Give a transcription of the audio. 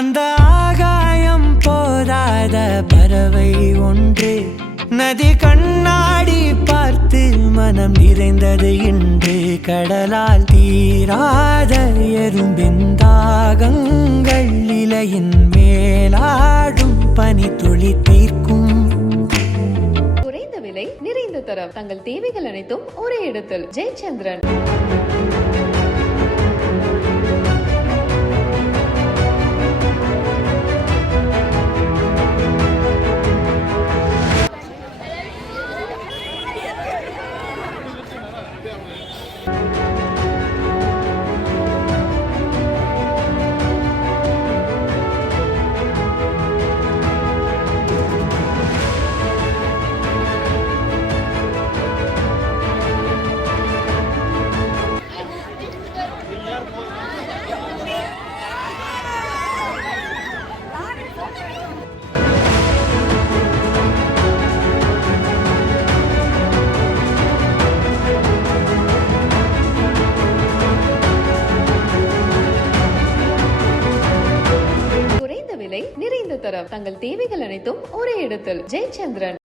அந்த ஆகாயம் போதாத பறவை ஒன்று நதி கண்ணாடி பார்த்து மனம் நிறைந்தது இன்று. கடலால் தீராத எறும்பின் தாகங்கள் இலையின் மேலாடும் பனி துளி தீர்க்கும். குறைந்த விலை நிறைந்த தரம், தங்கள் தேவைகள் அனைத்தும் ஒரே இடத்தில். ஜெயச்சந்திரன். நிறைந்த தரம், தங்கள் தேவைகள் அனைத்தும் ஒரே இடத்தில். ஜெயச்சந்திரன்.